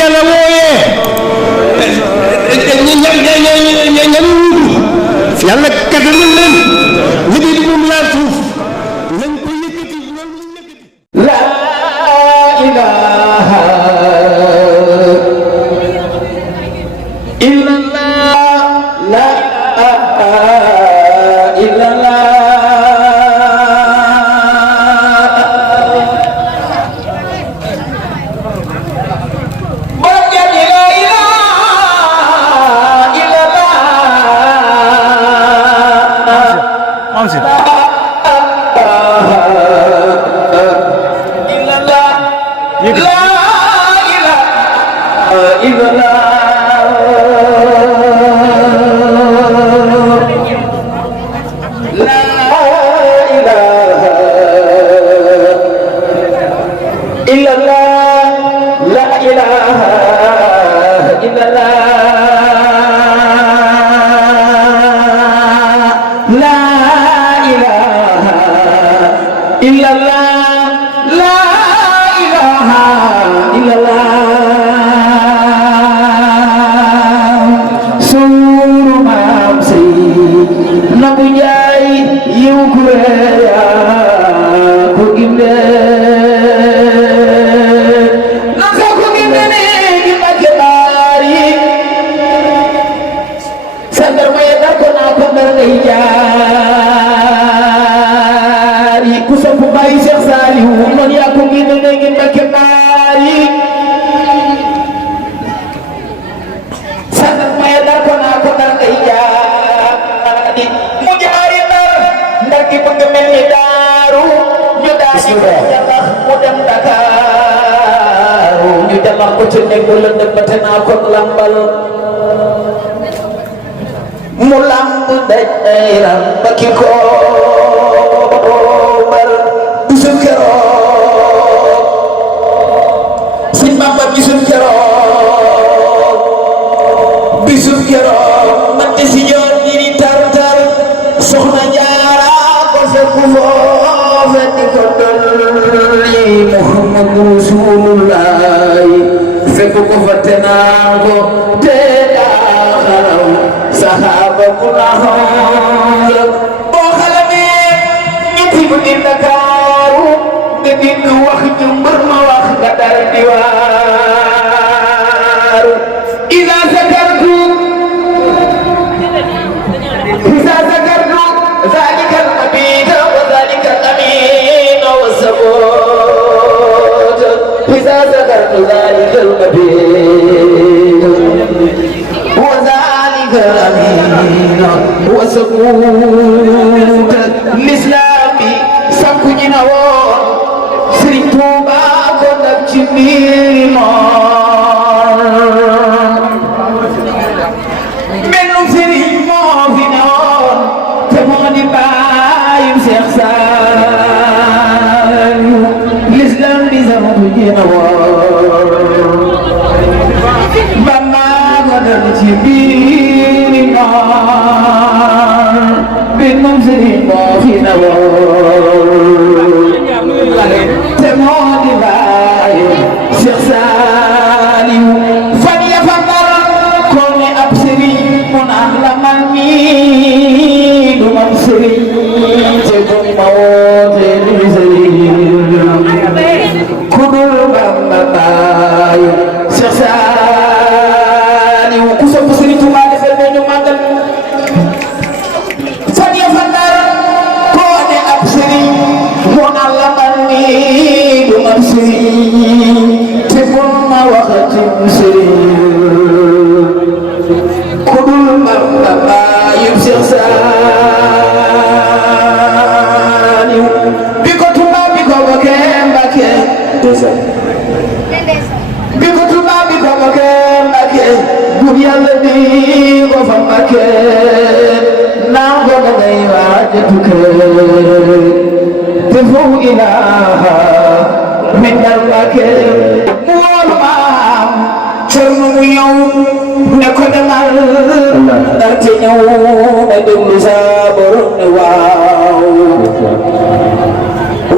yàlla wooyee yàlla kattanal leen liggéey bi moom laa suuf nañ ko yëkkati loolu ñu yëkkati la ilaha illallah la ilaha illallah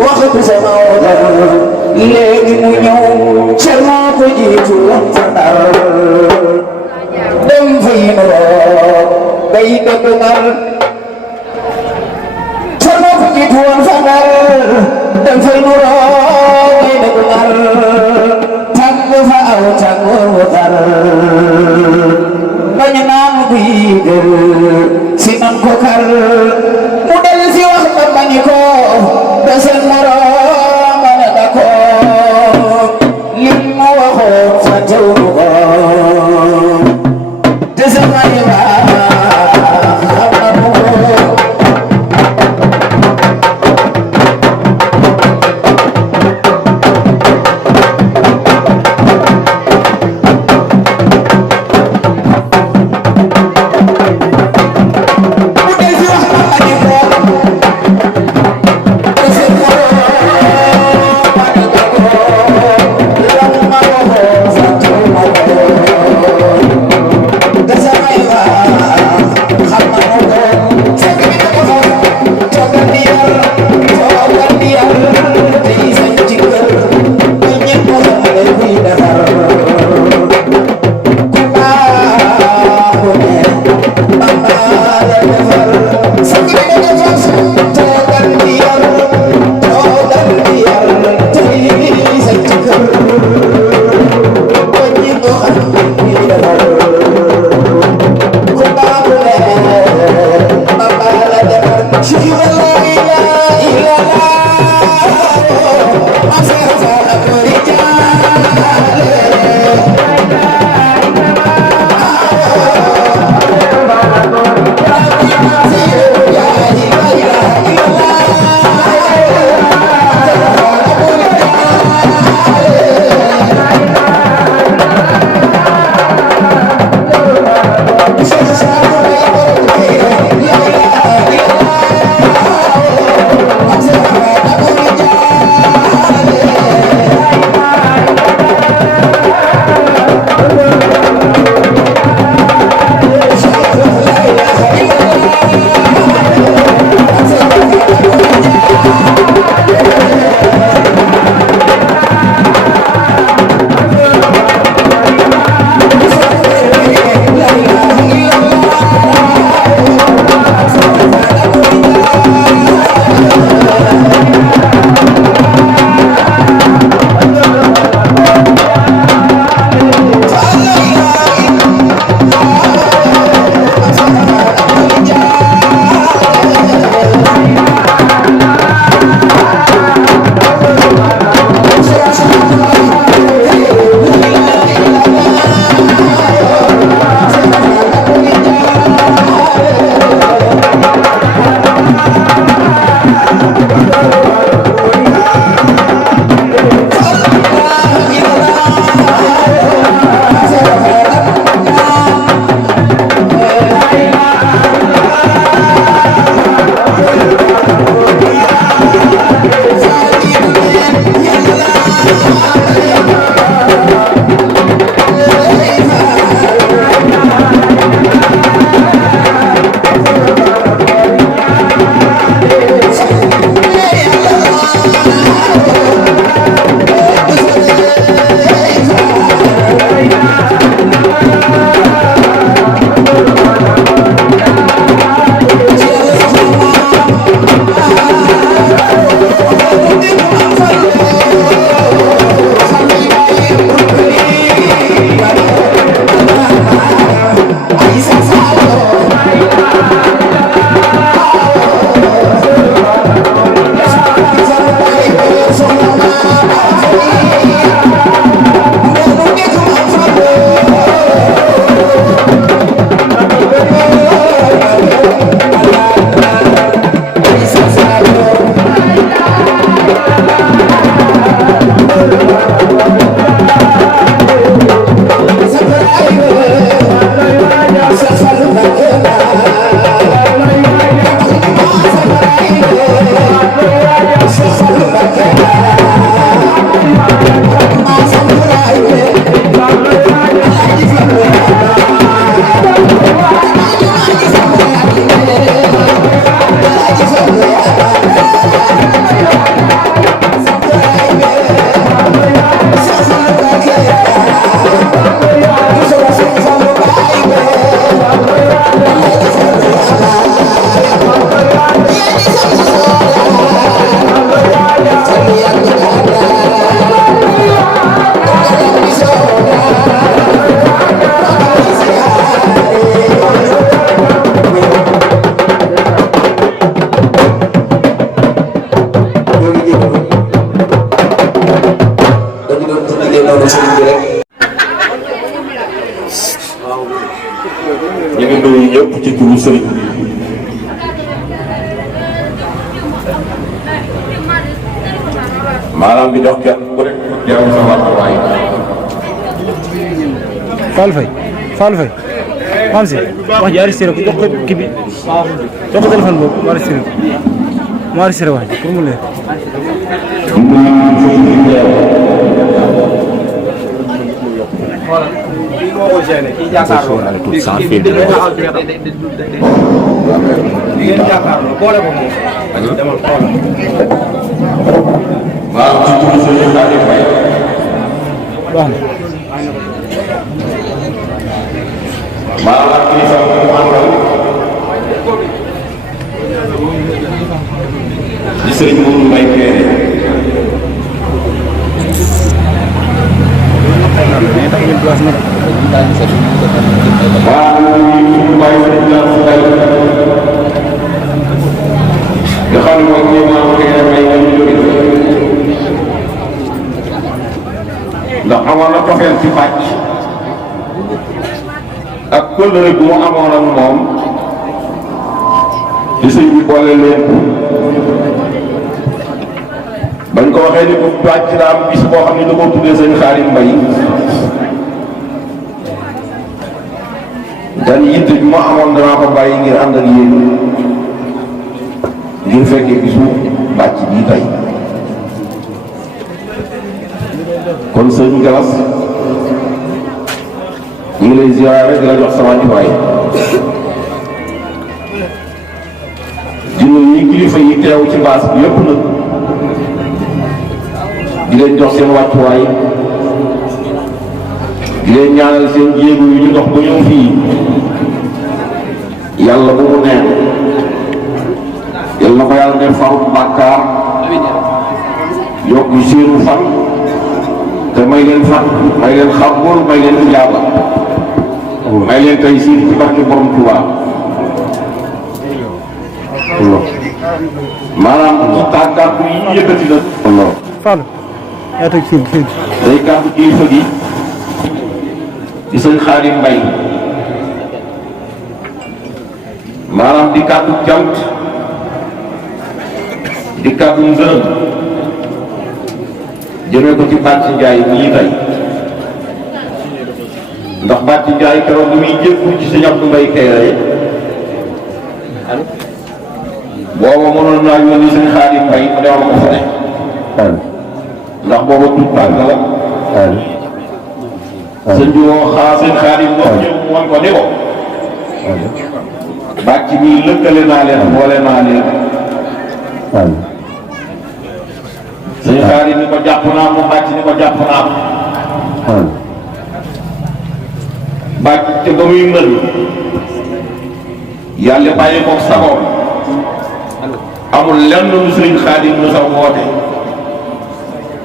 waxatu sama léegi mu ñëw Cerno ko jiitu woon fa Ndar dem fay nuroo bay dëgg Ndar Cerno ko jiitu woon fa Ndar dem fay nuroo bay dëgg Ndar tàgg fa aw tàgg wu tar bañ naan buy del si nan ko kar mu del si wax ba bañ ko de seen moroom ba ne da ko lim ma waxoon fa tew ko te sa may ba xam na ko ñu ngi nuyu ñëpp ci turu sëriñ bi. maanaam di jox kenn ku nekk jaww sa wàlluwaay. Fallou Faye maam si wax ji arrêté ko jox ko kii bi jox ko téléphone boobu mu arrêté ko mu arrêté wax ji pour mu leer. waaw ci turu sëriñ Xaadim Mbay. wax na. maanaam ak kilifa bi mu àndal di sëriñ Mourou Mbaye Kéré. waaw ñun ñu ngi bàyyi sëriñ Diar Fouta nga xam ne mooy ñoom maa ngi koy may nga ñu jóge ndax amoon na cofeel ci pàcc ak kóllëre bu mu amoon ak moom di sëñ bi boole leen bañ ko waxee ni ko pàcc daa am bis boo xam ne da ko tuddee sëñ Xaadim Mbay dan yitte bi ma amoon danaa ko bàyyi ngir ànd ak yéen ngir fekkee bisu bàcc bii tey kon sëñ Galas ñu ngi lay ziyaare di la jox sama wàccuwaay di nuyu kilifa yi teew ci baas bi yëpp nag di leen jox seen wàccuwaay di leen ñaanal seen jéego yu ñu dox ba ñëw fii yàlla bu mu neen yàlla na ko yàlla def faru bàkkaar yokk seenu fan te may leen fan may leen xabool may leen ijaaba may leen tey siir ci barke borom Tuubaa maanaam ci kàddu yi ñu yëkkati na Fallou yaa teg ci day kàddu kilifa gi di sëñ Xaadim Mbay maanaam di kàddu cant di kàddu ngërëm jëmee ko ci Bàcc Njaay mii tey ndax Bàcc Njaay keroog bi muy jëkku ci sëñ Abdou Mbay Kéré booba mënoon naa yónni sëñ Xaadim Mbay ma demal ko fa ne ndax booba tuut tànk la sëñ bi woo sëñ Xaadim wax ñëw mu wan ko ni ko Bàcc mii lëkkale naa leen boole naa leen sëñ Xaadim ni ko jàpp naa mu Bàcc ni ko jàpp naa Bàcc te ba muy mën yàlla bàyyi ko sagoom amul lenn lu sëñ Xaadim lu sa woote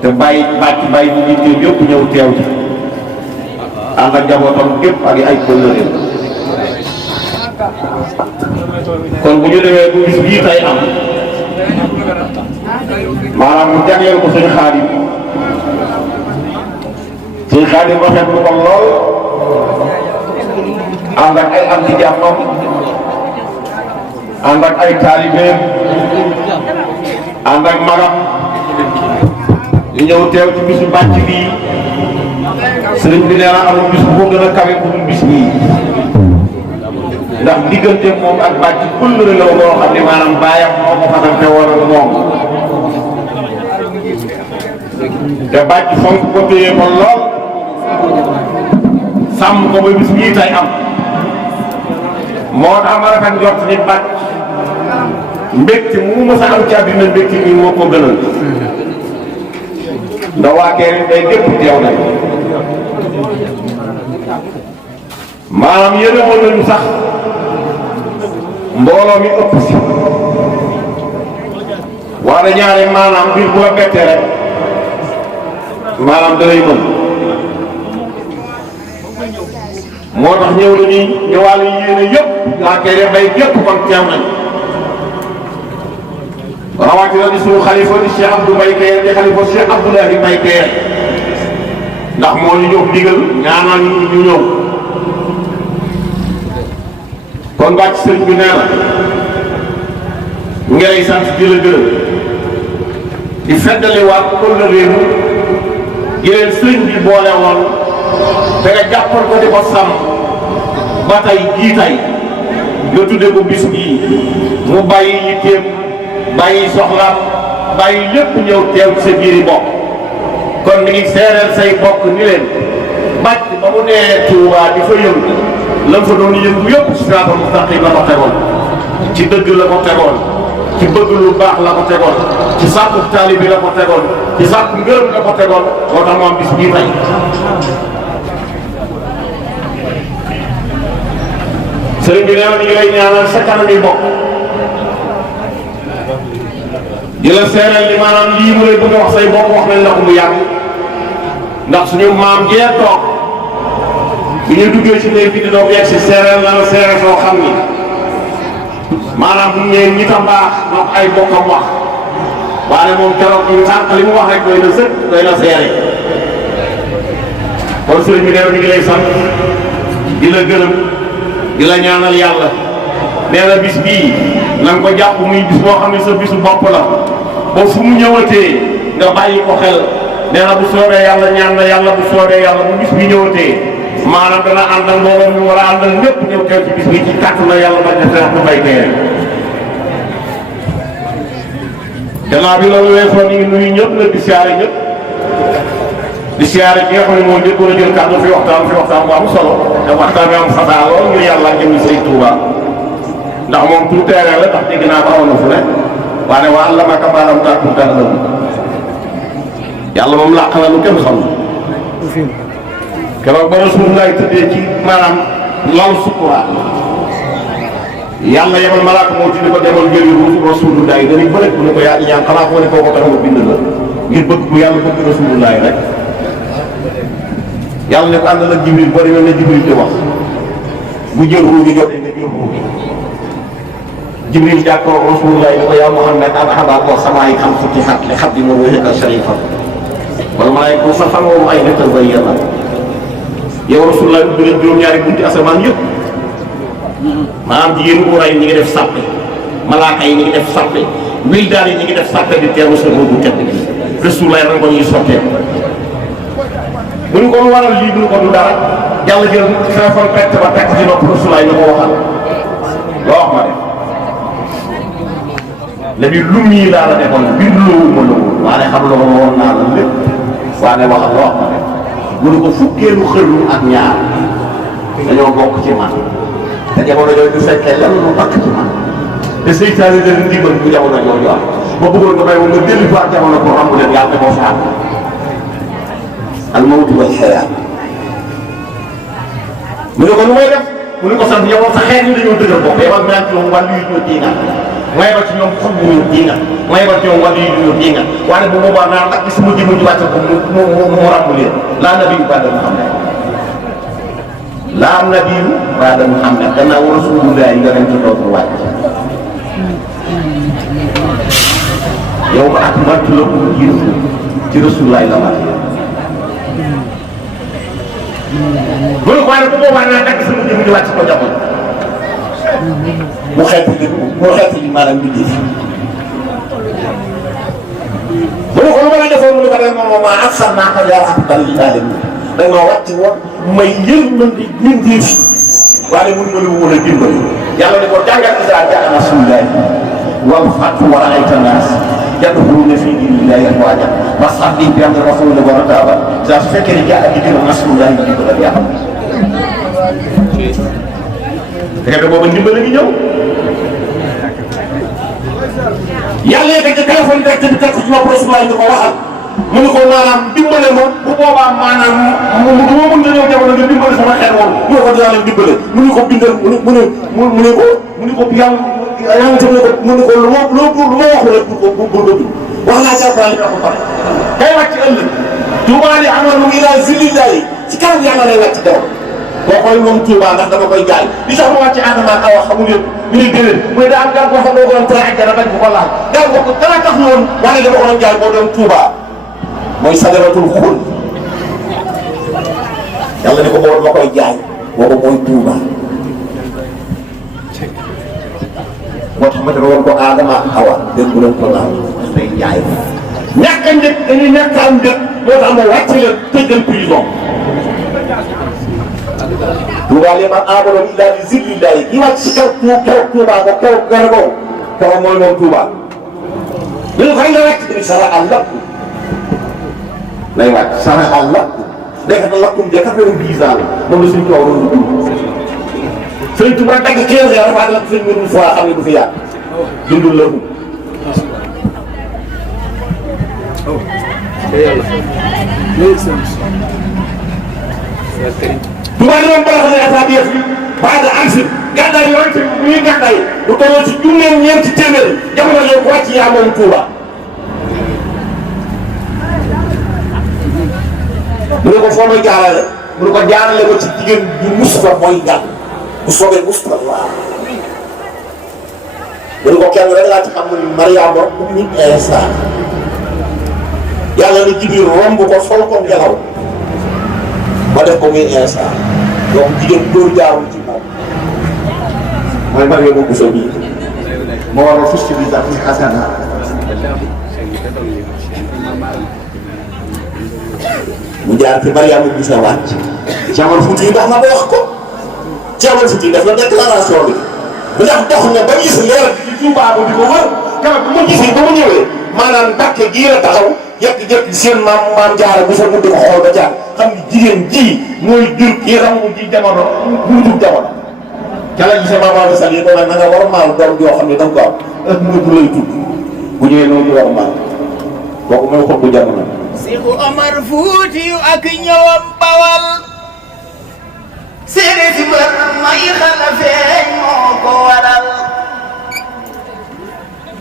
te bàyyi Bàcc bàyyi bu nit ñi yëpp ñëw teew ci ànd ak njabootam gépp ak ay kóllëreem kon bu ñu demee bu bis bii tey am maanaam mu jagleel ko sëñ Xaadim rafetlu ko lool ànd ak ay am ci jàmmam ànd ak ay taalibeem ànd ak magam ñu ñëw teew ci bisu Bàcc bii sëriñ bi nee na amul bis bu ko gën a kawe bu dul bis bii ndax diggante moom ak Bàcc kóllëre la loo xam ne maanaam baayam moo ko fasante woon ak moom te Bàcc fonk ko téye ko lool sàmm ko ba bis bii tey am moo tax ma rafet njort ni Bàcc mbégte mu mës a am ci àddina mbégte nii moo ko gënal ndax waa Kéré day gépp teew nañ maanaam yéene woon nañu sax mbooloo mi ëpp si waaye ñaare maanaam mbir bu la bettee rek maanaam dalay mën moo tax ñëw nañu ñëwaale yéene yëpp waa Kéré bay gépp kon teew nañ rawatina di suñu xalifa di Cheikh Abdou Mbay Kéré di xalifa Cheikh Abdoulahi Mbay Kéré ndax moo ñu jox ndigal ñaanal ñu ñëw kon wàcc sëriñ bi nee na ngi lay sant di la gërëm di feddali waat kóllëre gi leen sëriñ bi boole woon te nga jàppal ko di ko sàmm ba tey jii tey nga tudde ko bis bii mu bàyyi yitteem bàyyi soxlaam bàyyi lépp ñëw teew ci sa biiri bokk kon mi ngi seereel say bokk ni leen bàcc ba mu nee Tuubaa di fa yëngu la fa doon yëngu yëpp siraatal mustaqiim la ko tegoon ci dëgg la ko tegoon ci bëgg lu baax la ko tegoon ci sàkku taalibe bi la ko tegoon ci sàkku ngërëm la ko tegoon moo tax moom bis bii tey sëriñ bi nee na ñu ngi lay ñaanal sa kanam yi bokk di la seeral li maanaam lii mu lay bëgg a wax say bokk wax nañ la ko mu yàgg ndax suñu maam jee toog bi ñu duggee ci néeg bi di doog yegg si seeral na la seeral soo xam ni maanaam bu ñëwee ñi ta mbaax donc ay bokkam wax waaye moom keroog ñu sànq li mu wax rek doy na sëkk doy na seere kon sëriñ bi nee na ñu ngi lay sant di la gërëm di la ñaanal yàlla nee na bis bii na nga ko jàpp muy bis boo xam ne sa bisu bopp la ba fu mu ñëwatee nga bàyyi ko xel nee na bu soobee yàlla ñaan na yàlla bu soobee yàlla bu bis bi ñëwatee maanaam dana ànd ak mbooloo mi war a àndal ñëpp ñëw teew ci bis bi ci kàtt na yàlla bañ a feex bu fay teere gannaaw bi loolu weesoo ñu ngi nuyu ñëpp nag di siyaare ñëpp di siyaare ki nga xam ne moo njëkkoon a jël kàddu fi waxtaan bu am solo te waxtaan bi am fasaa lool ngir yàlla jëm Sëriñ Tuuba ndax moom tout terrain la ndax dégg naa ko aw na fu ne waaye wa allamaka maa lam takun ta'lam yàlla moom làq na lu kenn xam keroog ba Rasulullah tëddee ci maanaam lal sukuraat yàlla yebal malaaka moo ci ni ko demal jëli ruusu Rasulullah yi dañuy bëri bu ne ko yaa ñaan xanaa ko ne kooku tax nga bind la ngir bëgg bu yàlla bëgg Rasulullah rek yàlla ne ko àndal ak Jibril boo demee ne Jibril di wax bu jël ruu gi jotee nga jël ruu gi Jibril jàkkoor Rasulullah ni ko yaa Muhammad an xabaar ko samaayi xam futihat li xabdi ma wéyaka sharifa wala ma lay ko sa fan woowu ay nettal bay yàlla yow Rasulullah ubbi leen juróom-ñaari bunti asamaan yëpp maanaam jigéen góor yi ñi ngi def sàppe malaaka yi ñi ngi def sàppe wildaan yi ñi ngi def sàppe di teeru sa bu tedd bi Rasulullah ran ko ñuy sottee bu ñu ko waral lii bu ñu ko du dara yàlla jël téléphone perte ba perte ci nopp Rasulullah ñu ko waxal loo wax ma def léegi lu mii laa la defoon binduloo ma loolu waaye xam la woon naa la lépp waaye waxal loo wax ma def mu ne ko fukkeelu xërlu ak ñaar dañoo bokk ci man te jamono yooyu du fekkee lan lu bakk ci man te seytaane leen ndimbal bu jamono jooju am ma bëggoon nga may woon nga dellu fa jamono pour rambu leen yàlla moo faat al mawtu wal xayaat mu ne ko lu may def mu ne ko sant yow sa xeet yi dañoo dëgër bopp yow ak ñaan ci ñoom wàllu yi ñoo diinga may ba ci ñoom xol bu ñu diinga may ba ci ñoom wàllu yi ñoo diinga waaye bu boobaa naa nag sama jëmm ji wàcce ko mu rambu leen laa nabiyu ba'da Muhammad laa nabiyu ba'da Muhammad gannaaw Rasulullah yi nga dem ci dootul wàcc yow ma akmaltu lakum diinakum ci Rasulullah la wàcc bu ñu xoolee bu boobaa naa dagg sama jëmm ji wàcc ko jamono mu xeeti li maanaam bi def bu ñu ko lu ma la defoon mu ne ko def moom maa arsalnaaka yaa rahmatan lil aalamiin dañ ma wàcc woon may yërmande mbindeef waaye mun ma lu mu mën a dimbali yàlla ne ko jàngal izaa jaa nasrullaahi wal fathu wa ra'ayta naas yadxuluuna fii diinillaahi afwaajan fasabbih bihamdi rabbika wa rtaabal saa su fekkee ne jaa di gën a nasrullaahi di ko def yàlla. te booba ndimbal a ngi ñëw yàlla yëkkati téléphone direct bi teg ko ci nopp Rasulullah ñu ko waxal mu ne ko maanaam dimbale ma bu boobaa maanaam mu mën nga ñëw jamono nga dimbale sama xeet woon mu ne ko dinaa leen dimbale mu ne ko bindal mu ne ko yàlla mu ne ko lu ma waxu rek pour ko bind wax naa ci Alxuraan li ko pare kay wàcc ëllëg Tuubaa li amoon mu ila zillillahi ci kanam yàlla lay wàcc daw boo xool moom Touba ndax dama koy jaay li tax ma wàcc Adama ak Awa xamul yëpp ñu ne déedéet muy daa am gar boo xam ne boo ko doon tere ak bañ ko laal gar boo ko dara tax woon waaye dama ko doon jaay boo doon Touba mooy sadaratul xul yàlla ni ko boo ma koy jaay boobu mooy Touba moo tax ma ne woon ko Adama ak Awa dégg nga ko naan day jaay ñàkk a njëkk dañuy ñàkk a am njëkk moo tax ma wàcc leen tëjal prison. Touba li ma amoon illa li zikrillahi ki wàcc si kaw Touba ba kaw Garabo kaw mooy moom Touba. li nga koy nga wàcc dañuy sara àll lay wàcc sara àll nekk na lakkum ja 90 ans moom la suñu kaw doon dugg. Sëñ Touba dagg 15 heures dafa la sëñ Mourou Sow xam ne du fi yàgg dundul la ko. Touba di doon bala xam ne dafa def baax na am si gàddaay yooyu te bu ñuy gàddaay lu tolloo ci junneem ñeenti téeméer jamono yooyu ku wàcc yaa moom Touba. mu ne ko foo may jaarale mu ne ko jaarale ko ci jigéen bu Mustafa mooy gàll bu soobee Mustafa waaw. mu ne ko kenn rek laa ci xam ne Mariama ummi Isa yàlla na Jibril romb ko sol ko ngelaw ma def ko muy Isa donc jigéen góor jaarul ci moom mooy Mariama bu sa bii moo waral fus ci biir sax ci xasana mu jaar ci Mariama bu sa wàcc ci Amar Fuuti yi ndax ma ba wax ko ci Amar Fuuti def la déclaration bi bu ndax dox na ba gis leer bi ci Touba di ko wër keroog bu ma gisee ba mu ñëwee maanaam Mbàkke gii la taxaw yëkk-yëkk seen maam Jaara bu fa mu di ko xool ba jaar xam ni jigéen ji mooy jur kii xam nga ji jamono bu jur jamono. ca la gisee maam Maodo Sall yi ba na nga war a maal doom joo xam ne da nga ko am ëpp nga bu lay tudd bu ñëwee noonu war a maal kooku mooy xob bu jamono. Seexu Omar Fuuti ak ñëwam Bawal séeréer si bër may xala feeñ moo ko waral.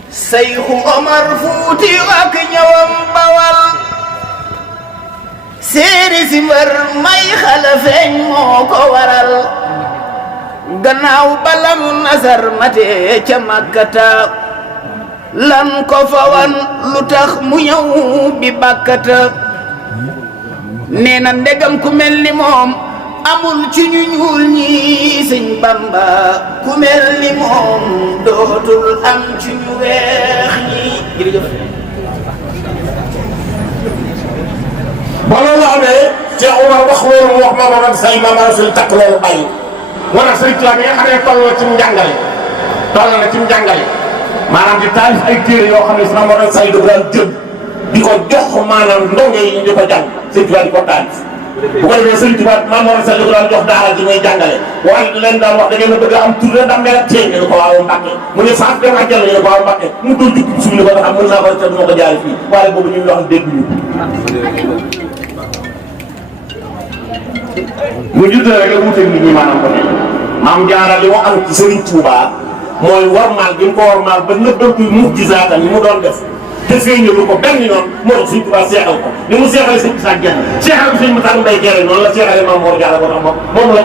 Seexu Omar Fuuti ak ñëwam Bawal séeréer si bër may xala feeñ moo ko waral. gannaaw balam nasar mate ca Makkata lan ko fa wan lu tax mu ñëw bi bàkkata nee na ndegam ku mel ni moom amul ci ñu ñuul ñi Sëñ Bamba ku mel ni moom dootul am ci ñu weex ñi jërëjëf. ba loolu amee Cheikh Omar wax loolu mu wax maamam say maamam suñu takk loolu bàyyi moo tax Sëñ Tuubaa bi nga xam ne toll na ci njàngale toll na ci njàngale maanaam di taalif ay téere yoo xam ne sama morom say da daan jël di ko jox maanaam ndongo yi di ko jàng Sëñ Tuubaa di ko taalif bu ko defee Sëñ Tuubaa maam morom say da daan jox daara ji ngay jàngale waaye leen daan wax da ngeen a bëgg a am tur la ndax mel ak téye ñu ne ko waaw Mbàkke mu ne sax dem ak jàll ñu ne ko waaw Mbàkke mu doon jukki suuf ne ko ndax mën naa ko te duma ko jaare fii waaye boobu ñu wax dégg ñu mu judd rek la wuuteeg nit ñi maanaam ko ne maam Jaara li mu am ci Sëriñ Tuubaa mooy warmaal gi mu ko warmaal ba nëbbatu mujjizaatam yi mu doon def te feeñalu ko benn yoon moo tax Sëñ Tuubaa seexal ko ni mu seexale Sëñ Isaa Jenn seexal ko Sëñ Matar Mbay Kéré noonu la seexale Maam Mor Jaara boo tax moom la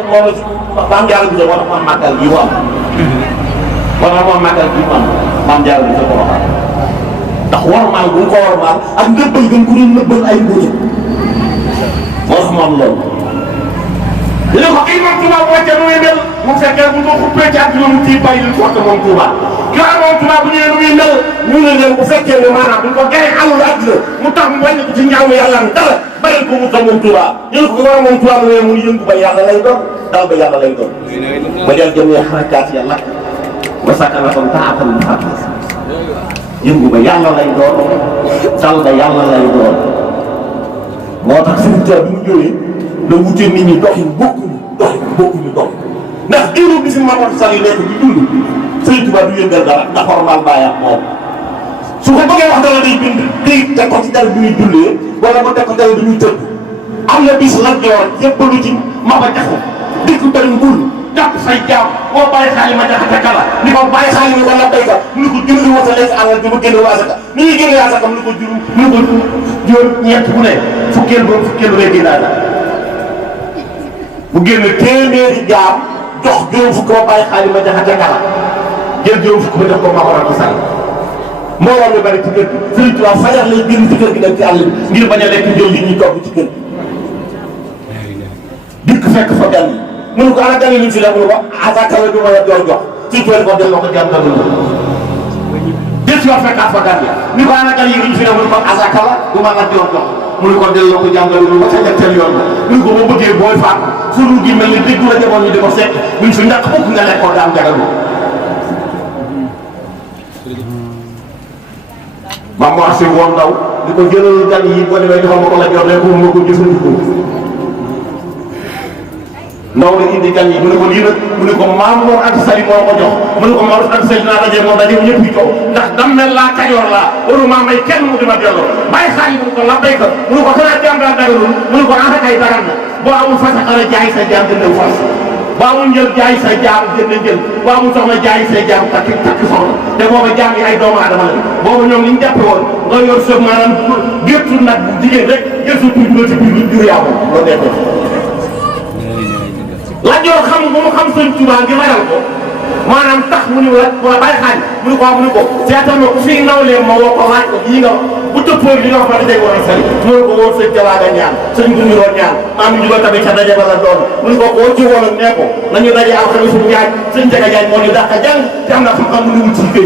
Maam Jaara bi moo tax moom màggal gi mu am moo tax moom màggal gi mu am Maam Jaara bi ko waxal ndax warmaal bu mu ko warmaal ak nëbbal gën ko doon nëbbal ay mbuñe moo tax moom loolu dina ko kii moom Touba bu wàccee nu muy mel mu fekkee bu ko xuppee ci àdduna mu ciy bàyyi lu forte moom Touba ki wax moom Touba bu ñëwee nu muy mel ñu ne leen bu fekkee ne maanaam duñ ko gëree alul àdduna mu tax mu wàññi ko ci njaamu yàlla dara bàyyi ko mu tax moom Touba ñu ne ko ki war moom Touba mu ne mu yëngu ba yàlla lay doon dal ba yàlla lay doon ba jël jëm ne xarakaat yàlla ba sakana tam taatal mu xàttas yëngu ba yàlla lay doon dal ba yàlla lay doon moo tax Sëriñ Tuubaa bi mu ñëwee da wutee nit ñi doxin bokkuñu ndax diiru bi fi Mamadou Sall yi nekk di dund Sëriñ Tuubaa du yëngal dara ndax formal bàyyaat moom su ko bëggee wax dara day bind day teg ko ci dara bi muy jullee wala mu teg ko dara bi muy tëdd am na bis la joor jébbalu ci Maba Jaxu dikk bari mbul jàpp say jaam boo bàyyi xaalis ma jaxate kala ni ko bàyyi xaalis mi wala béykat ni ko julli wasa lekk alal bi mu génne waasaka ni ñuy génne waasaka ni ko juróom ñeent bu ne fukkeel lay génnaat bu génn téeméeri jaam jox juróom fukk ba bàyyi xaalis ma jaxate kala jël juróom fukk ba jox ko Mamadou Sall mbooloo mi bari ci kër gi Sëriñ Tuubaa fajar lay génn ci kër gi dem ci àll bi ngir bañ a lekk jël li ñuy togg ci kër gi dikk fekk fa gan yi mënu ko ana gan yi luñ fi def mënu ko asaka la bi ma la jox suñ ko ko delloo ko jàmm dara jël si wax fekkaat fa gan ya ni ko ana gan yi ñu fi ne mu ne ko asaka la du ma la jox jox mu ne ko delloo ko jàmm dara ba ca ñetteel yoon ba mu ne ko boo bëggee booy faat sunu gi mel ni déggu la jamono ñu di ko seet buñ fi ñàkk mukk nga lekk ko daam jagal maam wax si woon ndaw di ko jëlal gan yi boo demee defal ma ko la jox rek mu ko jëfandikoo ndaw la indi gan yi mu ne ko lii nag mu ne ko maam Mor Anta Sali moo ko jox mu ne ko Mor Anta Sali naa daje moom daje ñëpp yi coow ndax dammel laa kajoor laa waruma may kenn mu di ma delloo bàyyi xaalis mu ne ko la béykat mu ne ko xanaa jaam daa dagalul mu ne ko en fait ay dagal na boo amul fas xara jaay sa jaam jëndal fas boo amul njël jaay sa jaam jënd njël boo amul soxla jaay sa jaam takki soxla te booba jaam yi ay doomu aadama la booba ñoom li ñu jàppe woon nga yor sa maanaam gërtu nag jigéen rek jël sa tuuti loo ci biir jur yaa ko loolu nekkoon la joor xam ba mu xam sëñ Tuubaa ngi mayal ko maanaam tax mu ni wala bàyyi xaalis mu ni ko mu ni ko seetal ma ku fi nawlee ma woo ko laaj ko lii nga bu tëppoo li nga wax ma dajee war a sali mu ne ko woon sëñ Jalaaga ñaan sëñ Gundu doon ñaan maam ñu ba tamit ca daje ba la doon mu ni ko koo ci woon nee ko nañu daje alxamisu Njaay sëñ Jaga Jaay moo ñu dàq jàng te am na xam-xam mu ni wut ci këy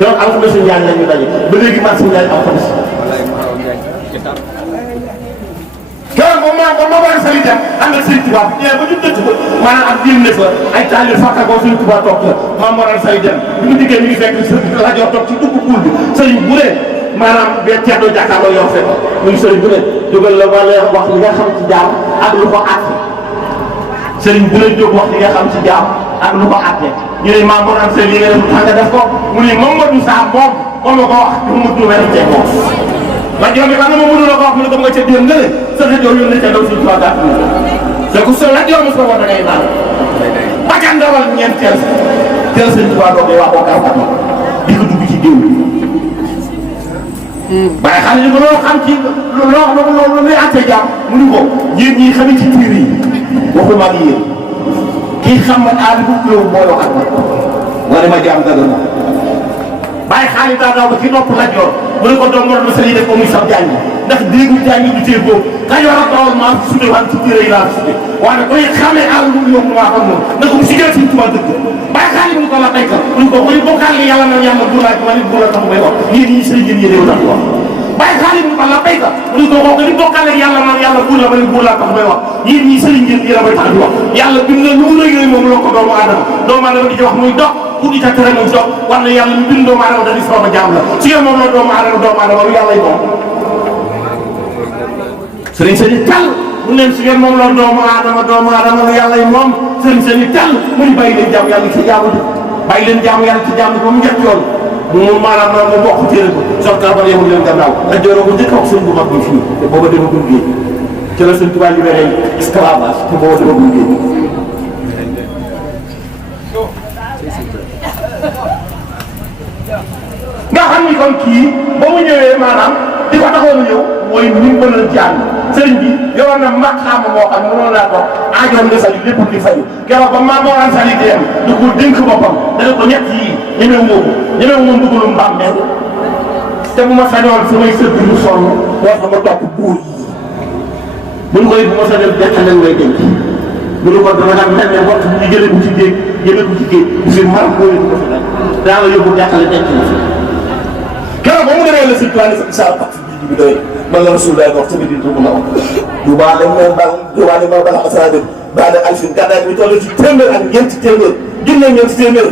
donc alxamisu Njaay la ñu daje ba léegi man si Njaay alxamis keroog moom maa war a sali dem ànd ak sëñ Tuubaa ñëwee ba ñu dëkk ba maanaam ak diir ne fa ay taali fakka ko sëñ Tuubaa toog la maam war a sali dem bi ñu diggee ñu ngi fekk sëñ Lajoor toog ci dugg kuul bi sëriñ bu ne maanaam bee ceedo jàkkaarloo yow fekk muy sëriñ bu ne jógal la wala wax li nga xam ci jaam ak lu ko àtte sëriñ bu ne jóg wax li nga xam ci jaam ak lu ko àtte ñu ne maam war a sali li nga def nga def ko mu ne Mamadou Sa moom ma ko wax du mu tuwee moom la joor bi xam nga ma mënul a ko wax mu ne ko nga ca déen nga ne sa rajo yu ne ca daw suñu gàtt te ku so la joor mos ko war da ngay naan bakkan dawal ñeenteel teel sëñ Tuubaa doog wax koo gàtt di ko dugg ci déew bi waaye xam ne loo xam ci loo luy àtte jàmm mu ni ko yéen ñii xamee ci tiir yi waxuma ak yéen kii xam man aali bu yow moo wax ak man wala ma jaam dara ma bàyyi xaalis daa daw ba ci nopp la joor mu ne ko doom war na sëriñ def ko muy sab jàng ndax déggu jàng du tee boobu Kajoor ak Bawol maa fi sute waan ci téere yi laa fi sute waaye koy xamee àll bu yomb maa xam moom na ko mu si gën Sëriñ Tuubaa dëgg bàyyi xaalis mu ko la béykat mu ne ko koy bokkaal li yàlla na yàlla bu laaj ma nit bu la tax may wax yéen ñi sëriñ yéen yéen tax wax bàyyi xaalis mu ko la béykat mu ne ko ko li bokkaal ak yàlla man yàlla bu la ma nit bu la tax may wax yéen ñi sëriñ yéen may tax di wax yàlla bind na lu mu rëy moom loo ko doomu aadama di ci wax muy dox ku di ca tere muy dox war na yàlla ñu bind doomu aadama dañuy soog a jaam la su ngeen moom la doomu aadama lu yàlla yi moom sëriñ sëriñ tàll mu leen su ngeen moom la doomu aadama lu yàlla yi moom sëriñ sëriñ tàll mu ni bàyyi leen jaamu yàlla ci jaamu ji bàyyi leen jaamu yàlla ci jaamu ji ba mu njëkk yoon mu maanaam mu bokk téere ko soxna ba yemul leen gannaaw la jooroo ko njëkk wax sëñ bu mag bi fii te booba demagul géej ci la sëñ Tuubaa libéré esclavage te booba demagul géej nga xam ni kon kii ba mu ñëwee maanaam di ko taxoon a ñëw mooy ni mu mënal jàng sëriñ bi yoroon na maqaama moo xam ne mënoon naa ko aajoon nga sali lépp di fayu keroog ba maa moo daan sali dem du ko dénk boppam dana ko ñett yii ñemewu moom bëggulum mbaam mel te bu ma sañoon samay sëb bi ñu sonn war sama topp buur yi buñ koy bu ma sa def deqal leen ngay denc bu ñu ko dama daan mel ne waxtu bu ñu jëlee ko ci géej jëlee ko ci géej bu fi mar boolee ko fi nag daa la yóbbu deqale denc na fi keroog ba mu demee la sëñ Tuubaa ne sa pàcc bi doy man la Rasulullah wax tamit di dugg na wax Tuubaa lañ leen bal Tuubaa li ma bala asra dem baada alfin gàddaay bi toll ci téeméer ak ñeenti téeméer junne ñeenti téeméer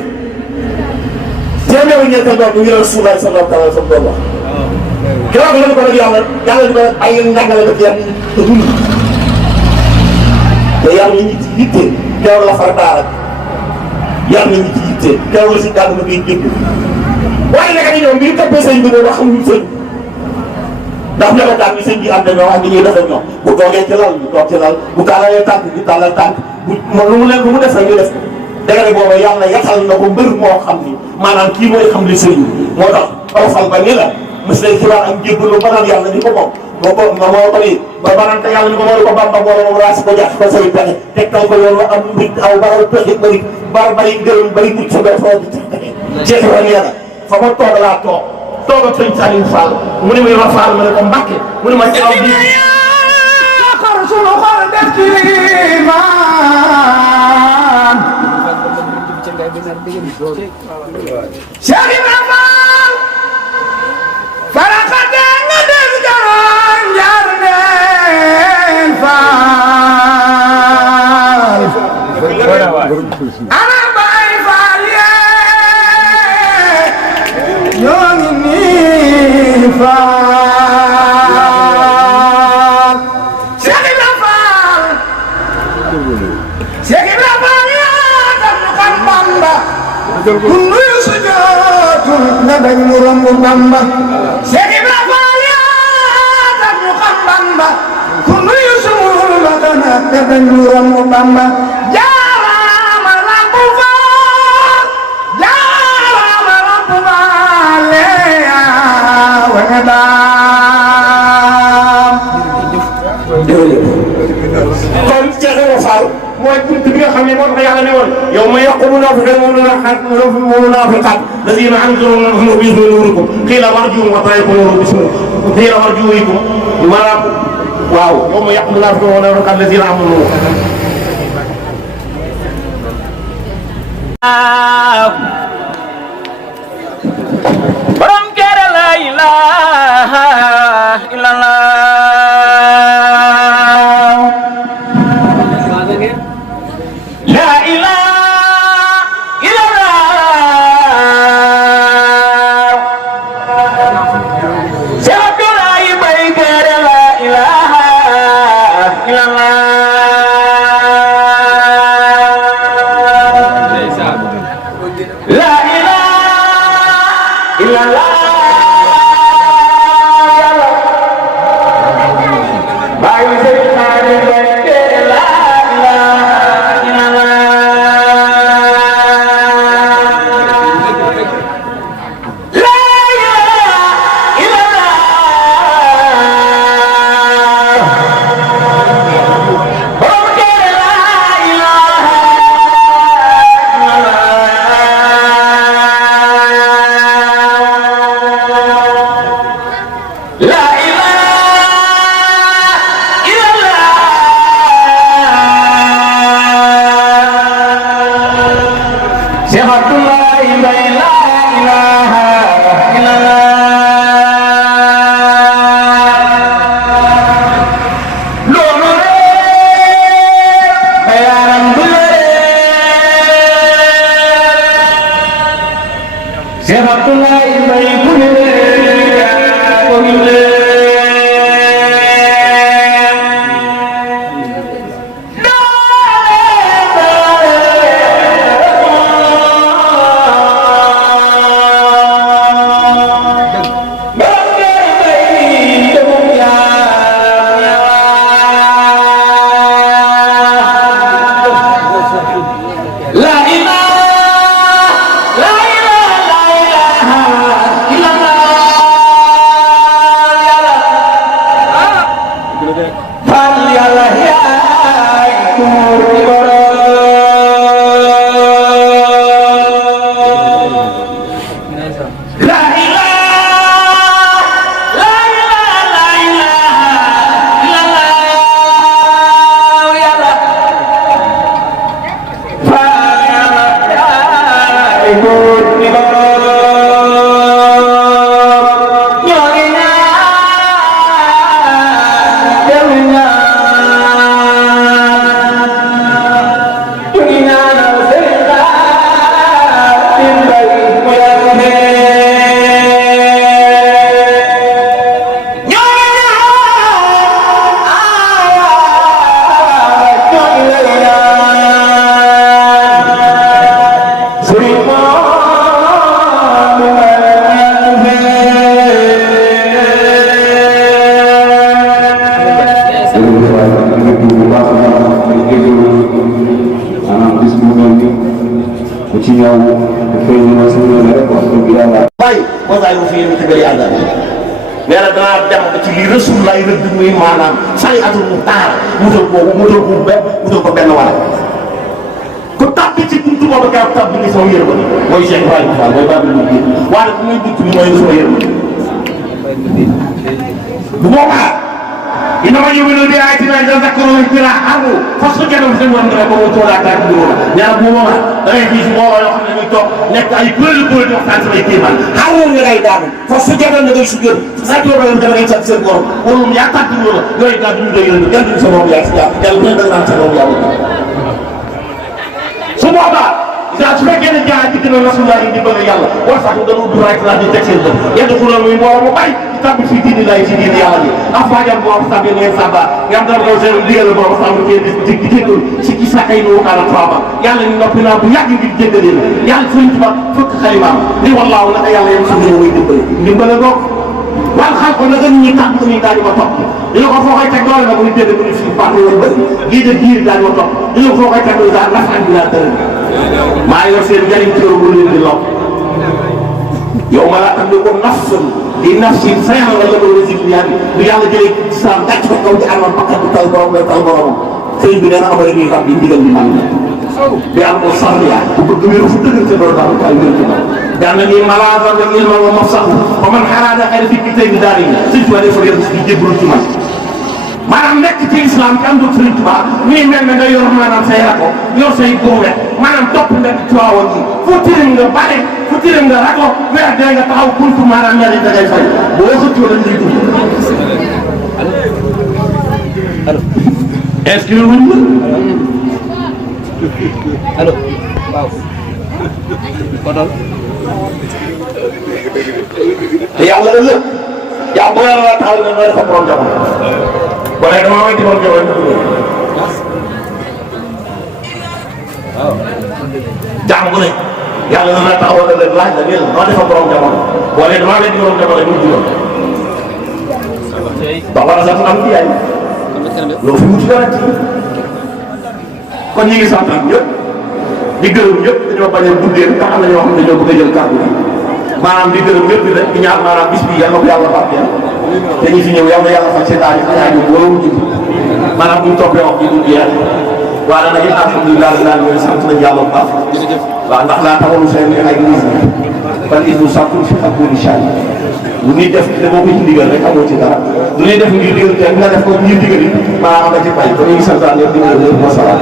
téeméer ñeenti doon ñu ngi la Rasulullah sallallahu alayhi wa sallam doon wax keroog la ñu ko nag yàlla di ko ay njàngale ko yar te dund te yar ñi ci yitte keroog la far daara yar ñi ci yitte keroog la si kàddu ba ngay jënd waaye nag ñoom bi ñu toppee sëñ bi ne wax xamuñ sëñ ndax melokaan bi sëñ bi am dañoo wax ni ñuy defee ñoom bu toogee ci lal ñu toog ci lal bu tàllalee tànk ñu tàllal tànk bu lu mu leen lu mu def rek ñu def dëgg la booba yàlla yatal na ko mbër moo xam ni maanaam kii mooy xam li sëriñ moo tax awfal ba ni la mos nañ xibaar ak jébbalu ba naan yàlla ni ko moom moo ko nii ba banante yàlla ni ko moo ko bamba boole moom raasi ko jàpp ko sawi pexe tegtal ko yoon wa am mbir aw baral pexe bari gërëm bari mucc sa foo di ceex wa nee na fa ma toog laa toog ak sëñ Saliou Fall mu ne ma Fall ma ne ko Mbàkke mu ne ma ci aw bi xar sunu xol def ci liimaan ana Baay Faal ñoo ngi nii Faal Cheikh Ibra Faal Cheikh Ibra Faal yaa tax ñu xam Bamba ku nuyu sujootul na dañ mu romb Bamba Cheikh Ibra Faal yaa tax ñu xam Bamba ku nuyu sumul ba dana na dañ mu romb Bamba jaaraama Lampu Faal jaaraama Lampu Faal yaa wane daam kon Cheikh Ibra Faal mooy bunt bi nga xam ne moo tax yàlla ne woon yow ma yaqulu munaafiqaat lazina ankaru minhum bi nuurikum qiila warjuu wa tariqu qiila warjuukum maanaam waaw yow ma yaqulu munaafiqaat lazina amanu borom kere la ilaha illallah maanaam sariatul muxtaar wutal ko benn wala ku tàbbi ci buntu boobu gaaw tàbbi ni sama yërmande mooy Cheikh Ibrahima Fall mooy Babou Louga waaye bu muy buntu bi mooy sama yërmande bu boobaa innama yu'minu bi ayatina yatadhakkaruna ila amu fas ko jëloon seen woon nga ko toolaataay bu dul ñaar bu boobaa da ngay gis mbooloo yoo xam ne ñuy toog nekk ay kuréel di waxtaan samay kéemaan xamoon nga day daanu fas ko jëloon nga day sujjóot sa tool da ngay sant seen borom wala yaa tàgg ñu la yooyu daal ñu doy yéen yàlla sa borom yaa si jàpp yàlla bu ne da naan sa borom yaa su boobaa na rasulullah yi dimbale yàlla war sax dañu du rek la di teg seen bët yàlla ku muy mbooloo mu bàyyi di tàbbi fii diini lay ci diini yàlla ji ak faajal borom sàbbi ngeen sàbba nga am dara seen digal borom sàmm kee di jéggul si ki sa ay nu kaala faama yàlla ñu noppi naa bu yàgg ngir jéggal leen yàlla sëriñ Tuubaa fëkk xalimaam ni wallaahu naka yàlla yem suñu muy dimbale dimbale goog wal xal ko naka nit ñi tàmm ni daal di ma topp dina ko foo koy teg doole nag muy dégg mu fi baax la bëri lii de diir daal di ma topp dina ko foo koy teg doole daal nafaan bi laa tëral maa yor seen njëriñ ci bu leen di lok yow ma laa am ne ko nafsun di nafsin sayal la ko résil yàlla bu yàlla jëlee islam gàcc ko kaw di amoon bakkat bu tal borom lay tal boromam sëriñ bi nee na amara ñuy xam di ndigal di man bi am ko sarriya bu bëgg wéeru fu dëgër te doo daal kay wér ci man daan na ni malaasa da ilma wa mafsahu fa man xaraada xayra fi bi tey bi daari sëriñ Tuubaa dafa yor di jébbalu ci man maanaam nekk ci islam ci am du sëriñ Tuubaa nii mel ne nga yor maanaam say rako yor say góobe maanaam topp nga Tiwaawan gi fu tirim nga bare fu tirim nga rako weer dee nga taxaw kuntu maanaam ñaari da ngay fay boo xëccoo dañ lay dugg allo inscrire wuñ la allo waaw kodol te yàlla la lépp yaa boo yàlla la taxaw ne nooy dafa borom jamono wala dama may di borom jamono waaw jaam bu ne yàlla na la taxaw ne leen laaj la ne noo dafa borom jamono wala dama may di borom jamono mu juróom ba war a sax am ci yaay loo fi wuti dara ci kon ñi ngi sant ñëpp di gërëm ñëpp dañoo bañ a guddee te am na ñoo xam ne dañoo bëgg a jël kàddu gi maanaam di gërëm ñëpp di ñaan maanaam bis bi yal na ko yàlla barkeel te ñi fi ñëw yal na yàlla faj seen aaju xayaa ñu wala wu maanaam buñ toppee wax ji du jeex waaye nag it alhamdulilah daal yooyu sant nañu yàlla bu baax waaw ndax laa tawalu seen ay gis ban is bu sant fi ak bu incha allah lu ñuy def te boo ko ci ndigal rek amoo ci dara lu ñuy def ngir digal te nga def ko ngir digal it maanaam nga ci bay kon ñu ngi sant daal yëpp di gërëm ñëpp wasalaam